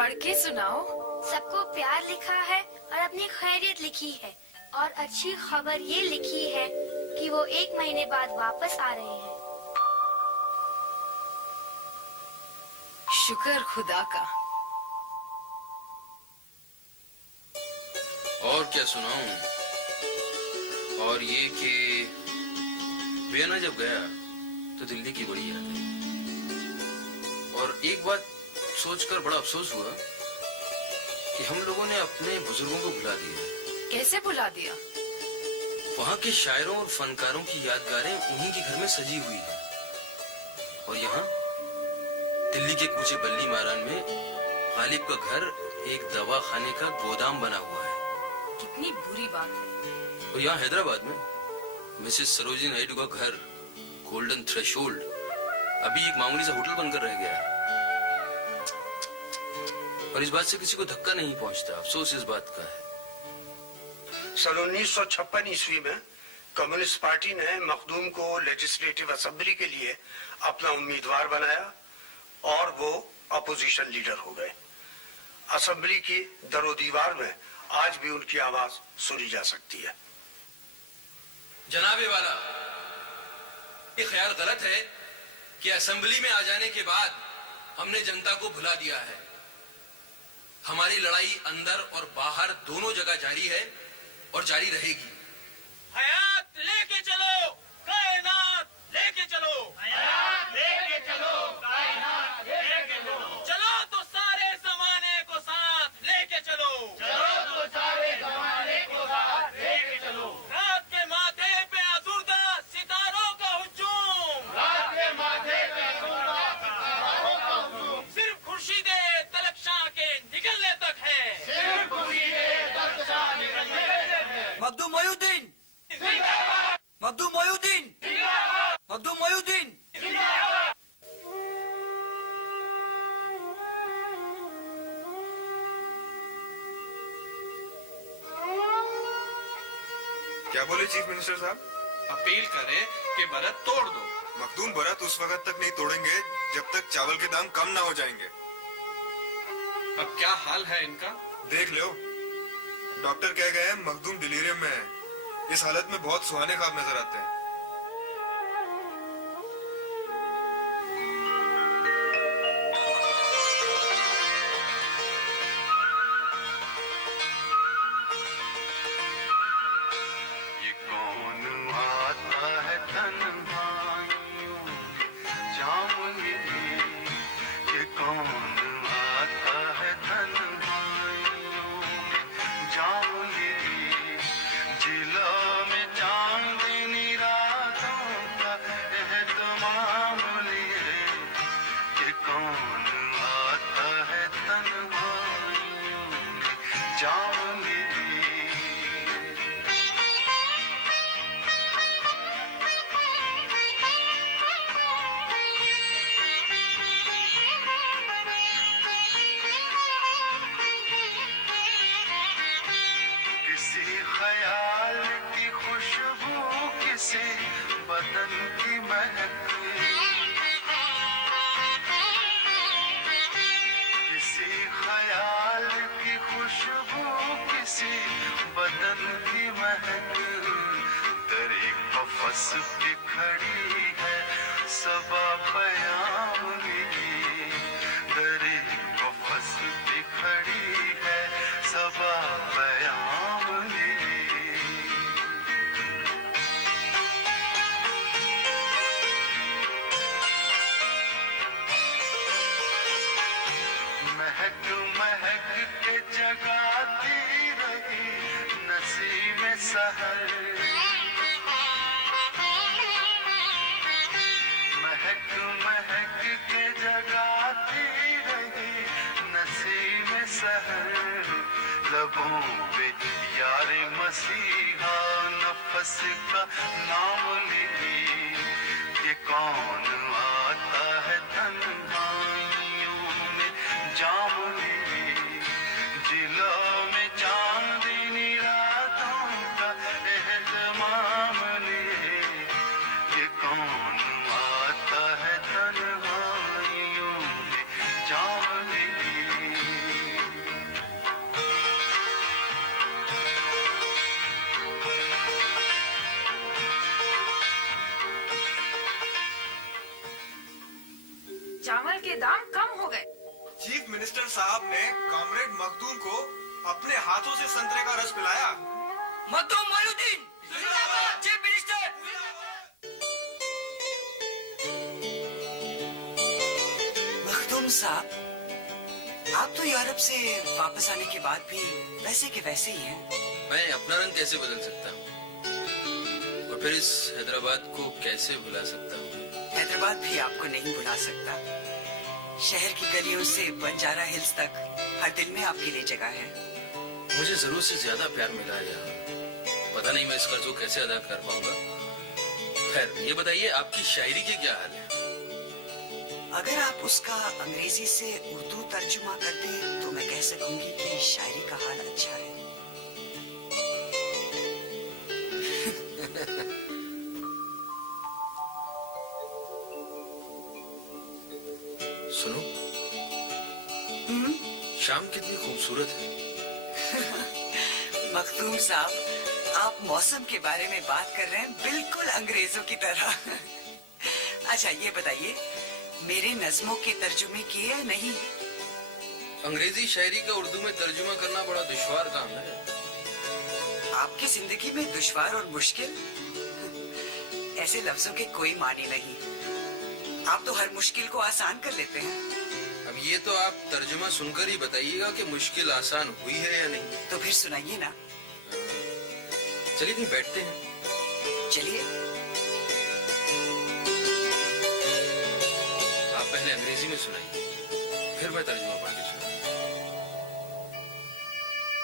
पढ़ के सुनाओ। सबको प्यार लिखा है और अपनी खैरियत लिखी है और अच्छी खबर ये लिखी है कि वो 1 महीने बाद वापस आ रहे हैं। शुक्र खुदा का। और क्या सुनाऊं? और ये कि बेना जब गया तो दिल्ली की बड़ी याद आई और एक बात सोचकर बड़ा अफसोस हुआ कि हम लोगों ने अपने बुजुर्गों को भुला दिया। कैसे भुला दिया? वहाँ के शायरों और फनकारों की यादगारें उन्हीं के घर में सजी हुई हैं और यहाँ दिल्ली के कूचे बल्ली मारान में गालिब का घर एक दवा खाने का गोदाम बना हुआ है। कितनी बुरी बात है। और यहाँ हैदराबाद में मिसेस सरोजिनी नायडू का घर गोल्डन थ्रेशोल्ड अभी एक मामूली सा होटल बनकर रह गया है और इस बात से किसी को धक्का नहीं पहुंचता। अफसोस इस बात का है। सन 1956 ईस्वी में कम्युनिस्ट पार्टी ने मखदूम को लेजिस्लेटिव असेंबली के लिए अपना उम्मीदवार बनाया और वो अपोजिशन लीडर हो गए। असेंबली की दरो दीवार में आज भी उनकी आवाज सुनी जा सकती है। जनाबे वाला, ये ख्याल गलत है कि असेंबली में आ जाने के बाद हमने जनता को भुला दिया है। हमारी लड़ाई अंदर और बाहर दोनों जगह जारी है और जारी रहेगी। हयात लेके चलो, कायनात लेके चलो, हयात लेके चलो, कायनात लेके चलो। चलो तो सारे जमाने को साथ लेके चलो, चलो तो सारे जमाने को साथ लेके चलो। रात के माथे पे आसुरदा सितारों का हुजूम, रात के माथे पे आसुरदा सितारों का हुजूम सिर्फ खुर्शीदे तलकशां के निकलने तक है, सिर्फ खुर्शीदे तलकशां निकलने तक है। मखदूम मोइनुद्दीन, मखदूम मोइनुद्दीन, मखदूम मोइनुद्दीन। क्या बोले चीफ मिनिस्टर साहब? अपील करें कि बरत तोड़ दो। मखदूम बरत उस वक्त तक नहीं तोड़ेंगे जब तक चावल के दाम कम ना हो जाएंगे। अब क्या हाल है इनका? देख लो, डॉक्टर कह गए मखदूम डिलीरियम में है। इस हालत में बहुत सुहाने ख्वाब नजर आते हैं। ये कौन आता है तन्हाइयों जामुनी, ये कौन आता है तन्हाइयों जामुनी, जिला में चांदनी रातों का एहतमाम लिए, ये कौन आता है तन्हाइयों जामुनी। किसी ख्याल की खुशबू, किसी बदन की महक, किसी ख्याल की खुशबू, किसी बदन की महक, दरे कफस पे खड़ी है सबा पयाम ली, दरे कफस पे खड़ी है सबा पयाम ली। महक महक के जगाती रही नसीम सहर, महक महक के जगाती रही नसीम सहर, लबों पे यार मसीहा नफस का नाम ली, ये कौन आता है तन्हाइयों में जाम ली, जिला में चांदनी रातों का एहतमाम लिए, ये कौन आता है तन्हाइयों में जाम ली। दाम कम हो गए। चीफ मिनिस्टर साहब ने कॉमरेड मखदूम को अपने हाथों से संतरे का रस पिलाया। Makhdoom Moinuddin chief minister. मखदूम साहब, आप तो यूरोप से वापस आने के बाद भी वैसे के वैसे ही हैं। मैं अपना रंग कैसे बदल सकता हूँ और फिर इस हैदराबाद को कैसे भुला सकता हूँ? हैदराबाद भी आपको नहीं भुला सकता। शहर की गलियों से बंजारा हिल्स तक हर दिल में आपके लिए जगह है। मुझे जरूरत से ज्यादा प्यार मिला है यहाँ। पता नहीं मैं इस कर्ज को कैसे अदा कर पाऊंगा। खैर, ये बताइए आपकी शायरी के क्या हाल है? अगर आप उसका अंग्रेजी से उर्दू तर्जुमा कर दें तो मैं कह सकूंगी कि शायरी का हाल अच्छा है। सुनो, शाम कितनी खूबसूरत है। मखदूम साहब, आप मौसम के बारे में बात कर रहे हैं बिल्कुल अंग्रेजों की तरह। अच्छा ये बताइए, मेरे नज़्मों के तर्जुमे किए या नहीं? अंग्रेजी शायरी का उर्दू में तर्जुमा करना बड़ा दुश्वार काम है। आपकी जिंदगी में दुश्वार और मुश्किल, ऐसे लफ्जों के कोई मानी नहीं। आप तो हर मुश्किल को आसान कर लेते हैं। अब ये तो आप तर्जुमा सुनकर ही बताइएगा कि मुश्किल आसान हुई है या नहीं। तो फिर सुनाइए ना। चलिए कहीं बैठते हैं। चलिए। आप पहले अंग्रेजी में सुनाइए, फिर मैं तर्जुमा पढ़ के सुनाऊंगा।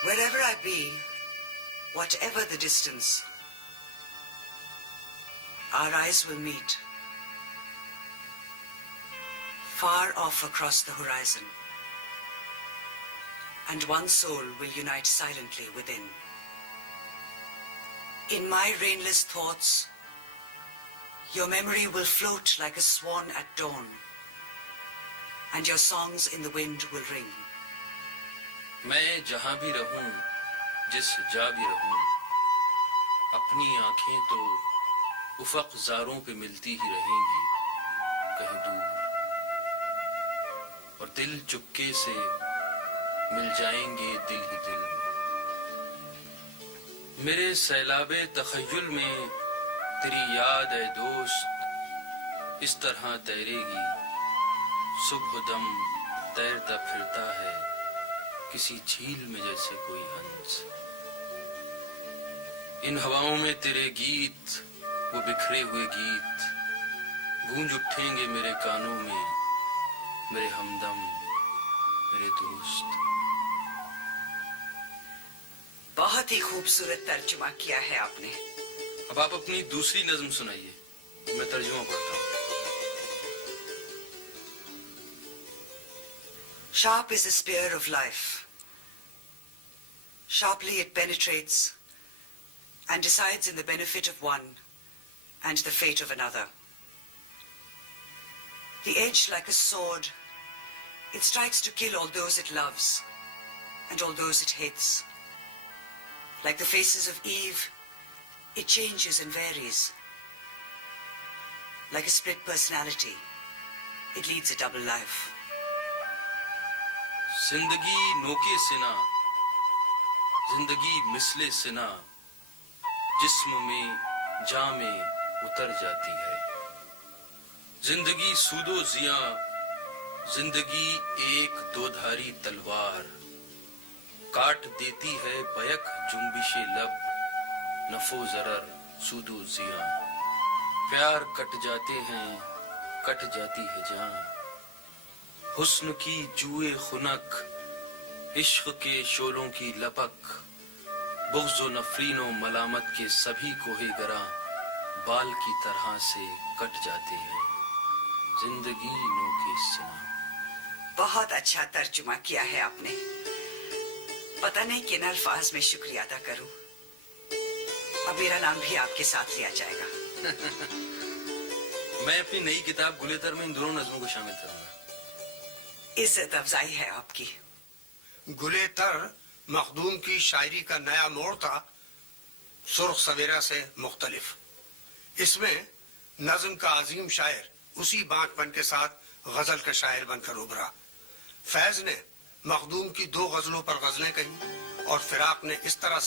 Wherever I be, whatever the distance, our eyes will meet, far off across the horizon, and one soul will unite silently within. In my rainless thoughts, your memory will float like a swan at dawn, and your songs in the wind will ring. मैं जहां भी रहूं, जिस जा भी रहूं, अपनी आंखें तो उफक ज़ारों पे मिलती ही रहेंगी कहीं दूर, और दिल चुपके से मिल जाएंगे दिल ही दिल। मेरे सैलाबे तखय्युल में तेरी याद है दोस्त इस तरह तैरेगी, सुबह दम तैरता फिरता है किसी झील में जैसे कोई हंस। इन हवाओं में तेरे गीत, वो बिखरे हुए गीत गूंज उठेंगे मेरे कानों में, मेरे हमदम, मेरे दोस्त। बहुत ही खूबसूरत तर्जुमा किया है आपने। अब आप अपनी दूसरी नज्म सुनाइए, मैं तर्जुमा पढ़ता हूँ। Sharp is the spear of life. Sharply it penetrates and decides in the benefit of one and the fate of another. The edge like a sword, it strikes to kill all those it loves and all those it hates. Like the faces of Eve, it changes and varies. Like a split personality, it leads a double life. जिंदगी नोके सिना, जिंदगी मिसले सिना, जिस्म में जां में उतर जाती है। जिंदगी सूदो जिया, जिंदगी एक दोधारी तलवार, काट देती है बयक जुम्बिशे लब, नफो जरर सूदो जिया। प्यार कट जाते हैं, कट जाती है जान, हुस्न की जुए खुनक, इश्क के शोलों की लपक, बुग़्ज़ नफरीन और मलामत के सभी कोहे गरा बाल की तरह से कट जाते हैं। जिंदगी नोके सिना। बहुत अच्छा तर्जुमा किया है आपने। पता नहीं किन अल्फाज में शुक्रिया अदा करूं। अब मेरा नाम भी आपके साथ लिया जाएगा। मैं अपनी नई किताब गुलेतर में इन दोनों नज़्मों को शामिल करूंगा। इज्जत अफजाई है आपकी। गुलेतर मखदूम की शायरी का नया मोड़ था, सुर्ख सवेरा से मुख्तलिफ। इसमें नज्म का अजीम शायर उसी बांकपन के साथ गजल का शायर बनकर उभरा। फैज ने मखदूम की 2 गजलों पर गजलें कही और फिराक ने इस तरह